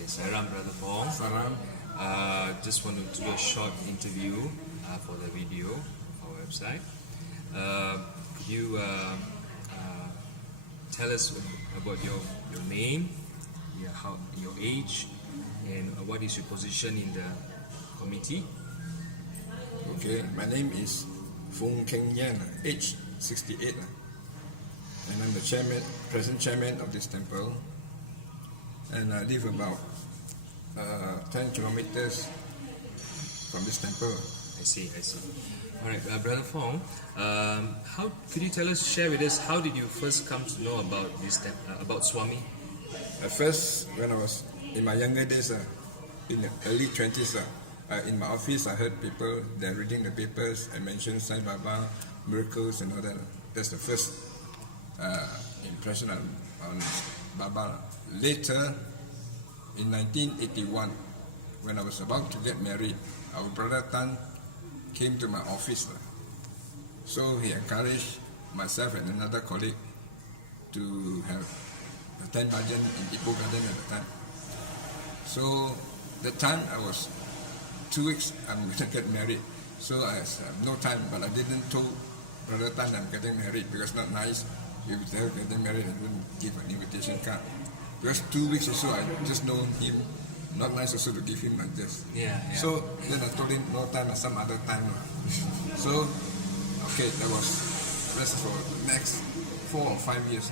Okay, Saram, Brother Fong. Saram. Just want to do a short interview for the video of our website. Could you tell us about your name, your age, and what is your position in the committee? Okay, my name is FongKingYen, age 68, and I'm the present chairman of this temple. And I live about 10 kilometers from this temple. I see. All right, Brother Fong, how could you share with us, how did you first come to know about this about Swami? At first, when I was in my younger days, in the early 20s, in my office, I heard people, they're reading the papers and mentioned Sai Baba, miracles and all that. That's the first impression on Baba. Later, in 1981, when I was about to get married, our brother Tan came to my office. So he encouraged myself and another colleague to have attend bhajan in Ipoh Garden at the time. So that time I was 2 weeks, I'm going to get married. So I had no time, but I didn't tell Brother Tan I'm getting married because not nice. If they're getting married, I wouldn't give an invitation card. Because 2 weeks or so, I just know him. Not nice also to give him like this. Yeah. So then I told him no time, some other time. So, okay, that's for the next 4 or 5 years.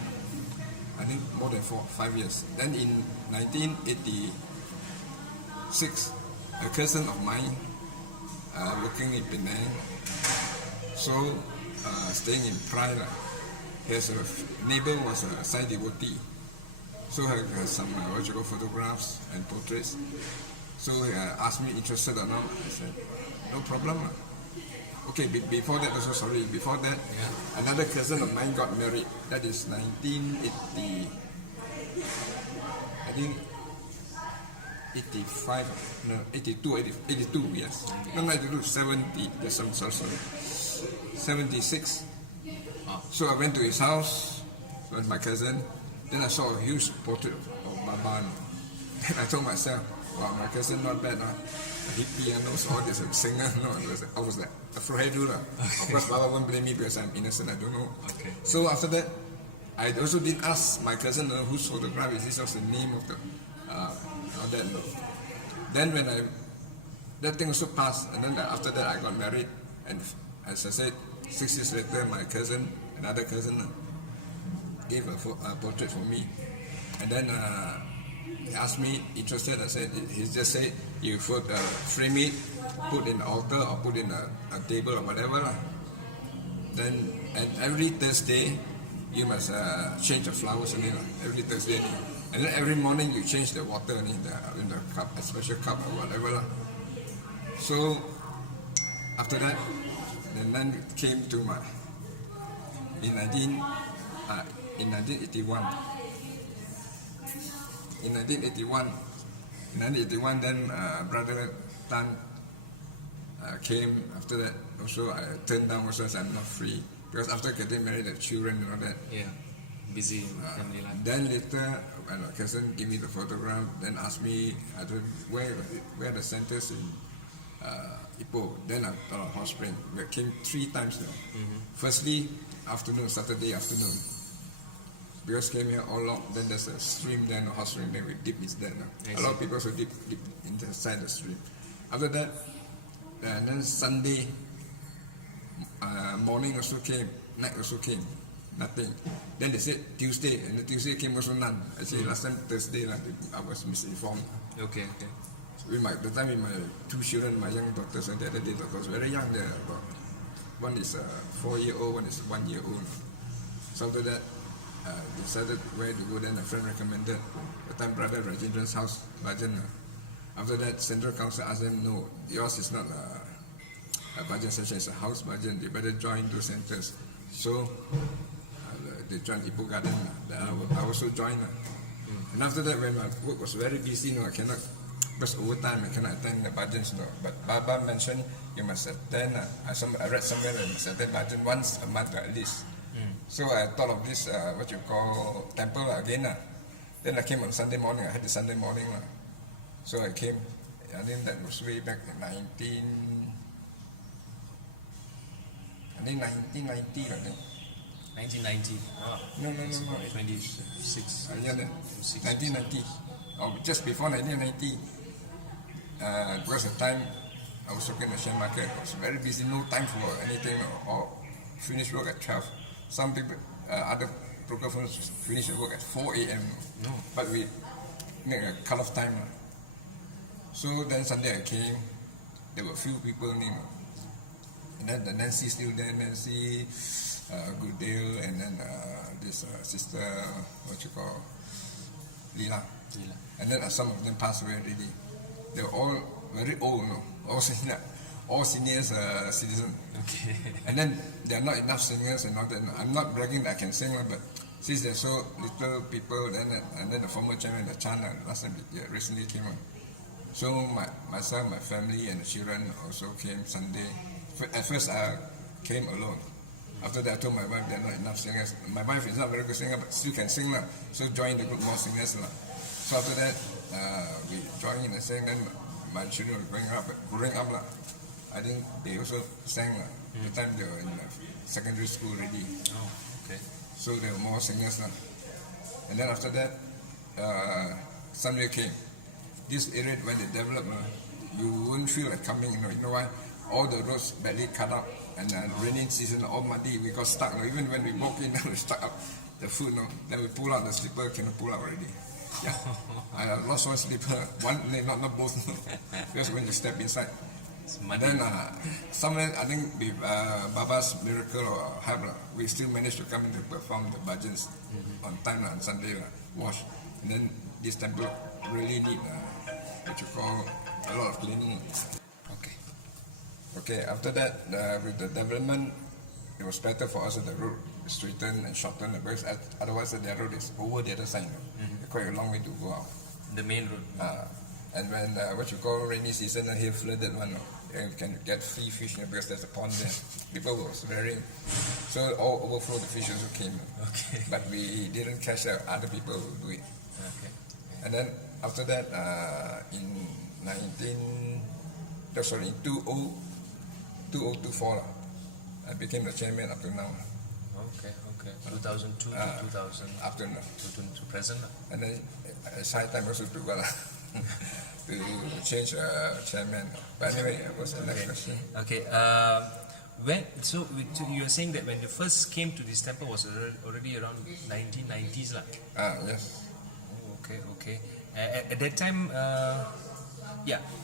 I think more than 5 years. Then in 1986, a cousin of mine working in Penang, so staying in Pride, his neighbor was a Sai devotee. So I had some photographs and portraits. So he asked me interested or not. I said, no problem. Okay, before that another cousin of mine got married. That is 1980, I think 85, no, 82, yes. No, 92, 70, sorry. 76. So I went to his house with my cousin. Then I saw a huge portrait of Baba. Then I told myself, wow, my cousin not bad. He pianos, all this, a singer. No, I was like, afraid to do that. Of course, Baba won't blame me because I'm innocent, I don't know. Okay. So after that, I also did ask my cousin whose photograph is this, what's the name of the, all that. No. Then that thing also passed, and then after that I got married. And as I said, 6 years later, my cousin, another cousin, gave a portrait for me, and then he asked me interested. I said he just said you frame it, put in an altar or put in a table or whatever. Then and every Thursday you must change the flowers in it. Every Thursday, and then every morning you change the water in the cup, a special cup or whatever. So after that, the nun came to my in 1981. In 1981, then Brother Tan came. After that, also I turned down also as I'm not free because after getting married, the children and all that. Yeah, busy family life. Then later, when my cousin gave me the photograph, then asked me where the centers in Ipoh. Then I thought of Hot Spring. We came 3 times now. Firstly, Saturday afternoon. Because came here all along, then there's a stream there, a hot stream, then we dip is there now. A lot of people also dip inside the stream. After that, and then Sunday morning also came, night also came, nothing. Then they said Tuesday, and the Tuesday came also none. Actually last time Thursday, I was misinformed. Okay. The time with my 2 children, my young daughters, and the other day daughters, very young there. One is 4-year-old, one is 1-year-old. So after that, decided where to go. Then a friend recommended the time Brother Rajendran's house bhajan. After that, Central Council asked them, no, yours is not a bhajan session, it's a house bhajan. They better join 2 centers. So they joined Ipoh Garden. I also joined. And after that, when my work was very busy, I cannot, because overtime I cannot attend the bhajans. But Baba mentioned you must attend. I read somewhere that you must attend bhajan once a month at least. So I thought of this, what you call temple again. Then I came on Sunday morning, I had the Sunday morning. So I came, I think that was way back in 1990, I think. 1990. Oh, No. 26. Yeah, 1990. Or just before 1990. Because the time I was working in the share market, I was very busy, no time for anything, or finish work at 12. Some people, other broker firms finish their work at 4 a.m. No. But we make a cut-off time. So then Sunday I came, there were a few people named, and then the Nancy still there, Nancy, Goodale, and then this sister, what you call, Lila. And then some of them passed away already. They were all very old, all seniors citizens. Okay. And then there are not enough singers and all that. I'm not bragging that I can sing, but since there's so little people, and then the former chairman, the Chan, last time recently came on. So myself, my family, and the children also came Sunday. At first, I came alone. After that, I told my wife there are not enough singers. My wife is not a very good singer, but still can sing. So join the group more singers. So after that, we joined in and sang. Then my children were growing up. I think they also sang. The time they were in secondary school already. Oh, okay. So there were more singers. And then after that, Sunday came. This area when they developed, you wouldn't feel like coming. You know why? All the roads badly cut up, and raining season all muddy. We got stuck. Even when we walk in, we stuck up the foot. Then we pull out the slipper, cannot pull out already. Yeah, I lost one slipper. One, not both. Just when you step inside. And then somewhere I think with Baba's miracle or help, we still managed to come in to perform the bhajans on time on Sunday. Wash, and then this temple really need what you call a lot of cleaning. Okay, after that, with the development, it was better for us that the road straightened and shortened, because otherwise the road is over the other side. Quite a long way to go out. The main road. And when what you call rainy season, here flooded one, you can get free fish because there's a pond there. People were swearing, so all overflow the fish also came. Okay. But we didn't catch that. Other people will do it. Okay. And then after that, in 2024, I became the chairman up to now. Okay. 2002 to 2000. Up to now. To present. And then it's high time also to change chairman. But anyway, it was the next question. Okay. You were saying that when you first came to this temple was already around 1990s, lah. Yes. Oh, okay. At that time,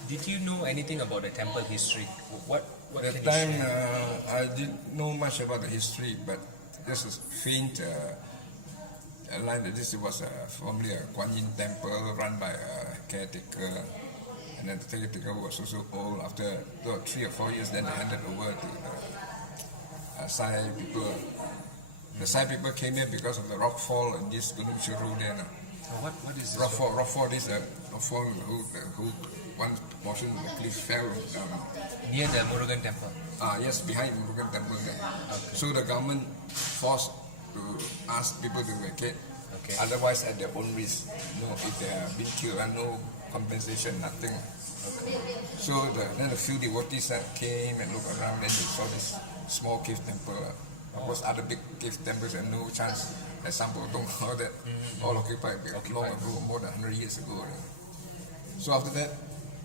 did you know anything about the temple history? What at that time, I didn't know much about the history, but just a faint line that this was formerly a Kuan Yin temple run by a caretaker, and then the caretaker was also old. After 3 or 4 years, then they handed over to the Sai people. The Sai people came here because of the rockfall in this Gunung Churu there. So what is this? Rockfall is a rockfall who one portion of the cliff fell down. Near the Murugan temple. Yes, behind Murugan temple there. Okay. So the government forced to ask people to vacate. Okay. Otherwise, at their own risk. If they are being killed, and no compensation, nothing. Okay. So then a few devotees came and looked around, and they saw this small cave temple. Of course, other big cave temples have no chance. Like Sampotong, all that, all occupied long ago, more than 100 years ago. So after that,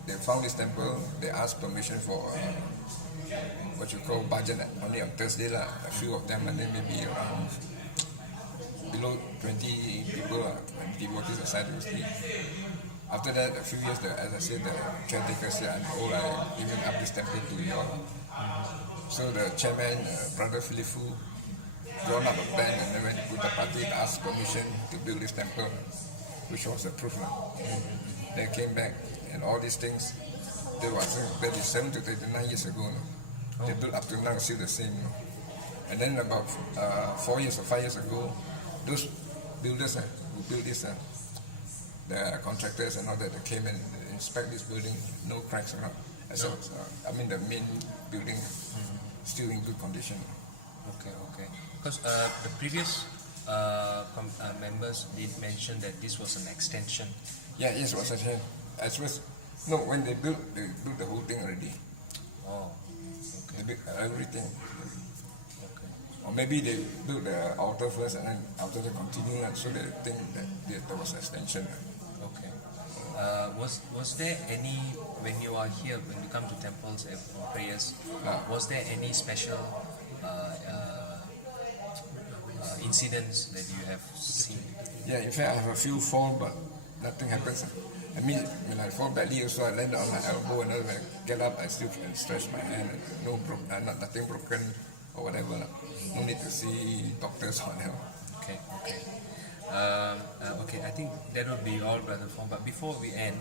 they found this temple. They asked permission for what you call bhajan only on Thursday. A few of them, and then maybe around below 20 people, devotees aside to sleep. After that, a few years, as I said, the caretaker said, I'm old, I'm giving up this temple to you all. So the chairman, Brother Philip Fu, drawn up a plan and then went to Puttapati to ask permission to build this temple, which was approved. They came back, and all these things, they were 37 to 39 years ago. They built up to now, still the same. And then about 4 years or 5 years ago, those builders who built this, the contractors and all that, they came and inspect this building, no cracks around. Except, the main building still in good condition. Okay. Because the previous members did mention that this was an extension. Yeah, yes, was a as first, no, when they built the whole thing already. Oh, They okay. built everything. Okay. Or maybe they built the altar first and then after they continue, so they think that there was extension. Okay. Was there any, when you are here, when you come to temples and for prayers, was there any special incidents that you have seen? Yeah, in fact, I have a few fall, but nothing happens. I mean, when I fall badly, also I land on my elbow, and then when I get up, I still can stretch my hand, and nothing broken or whatever. No need to see doctors or whatever. Okay, okay. Okay, I think that would be all, Brother Fong. But before we end,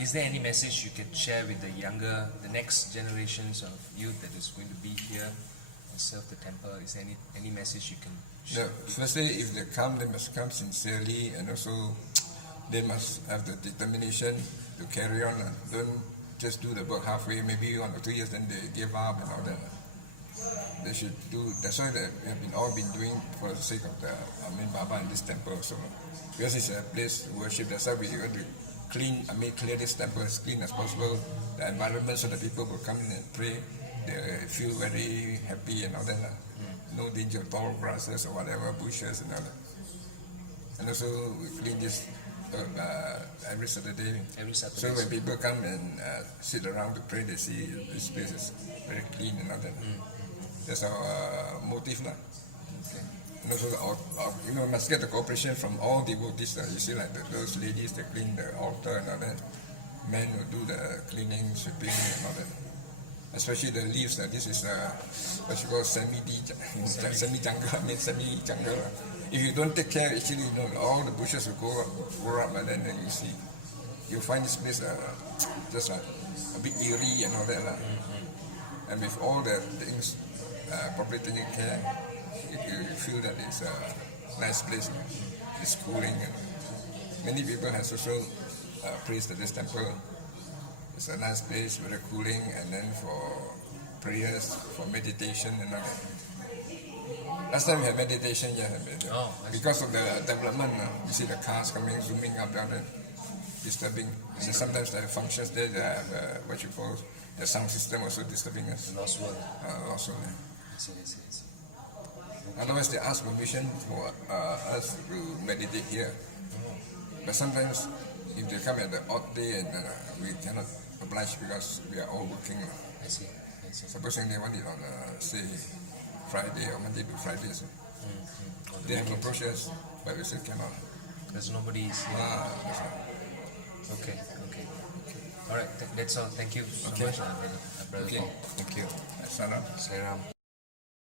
is there any message you can share with the next generations of youth that is going to be here and serve the temple? Is there any message you can share? Firstly, if they come, they must come sincerely, and also they must have the determination to carry on. Don't just do the work halfway, maybe 1 or 2 years, then they give up and all that. They should do. That's why we have all been doing for the sake of the Baba in this temple also. Because it's a place to worship. That's why we want to clear this temple as clean as possible. The environment, so that people will come in and pray. They feel very happy and all that. No danger of tall grasses or whatever, bushes and all that. And also we clean this every Saturday. Every Saturday. So when people come and sit around to pray, they see this place is very clean and all that. That's our motive now. Okay. And also, must get the cooperation from all devotees. You see, like those ladies, they clean the altar and all that. Men will do the cleaning, sweeping and all that. Especially the leaves. This is what you call semi-jungle. Semi-jungle. If you don't take care, actually, all the bushes will grow up, and then you see, you find this place just like a bit eerie and all that. And with all the things properly taken care, you feel that it's a nice place. It's cooling. And many people have also praised that this temple. It's a nice place, very cooling, and then for prayers, for meditation and all that. Last time we had meditation, because of the development, you see the cars coming, zooming up down there, disturbing. So sometimes there are functions there, they have what you call the sound system also disturbing us. Lost world. Lost world. I see. Otherwise, they ask permission for us to meditate here. But sometimes, if they come at the odd day, and we cannot oblige because we are all working. I see. Supposing they want it on, say, Friday or Monday to Friday. So they have approached us, but we still cannot. Because nobody is here. That's right. Okay. All right, that's all. Thank you so much, Brother Okay. Fong. Thank you. Salam. Salam.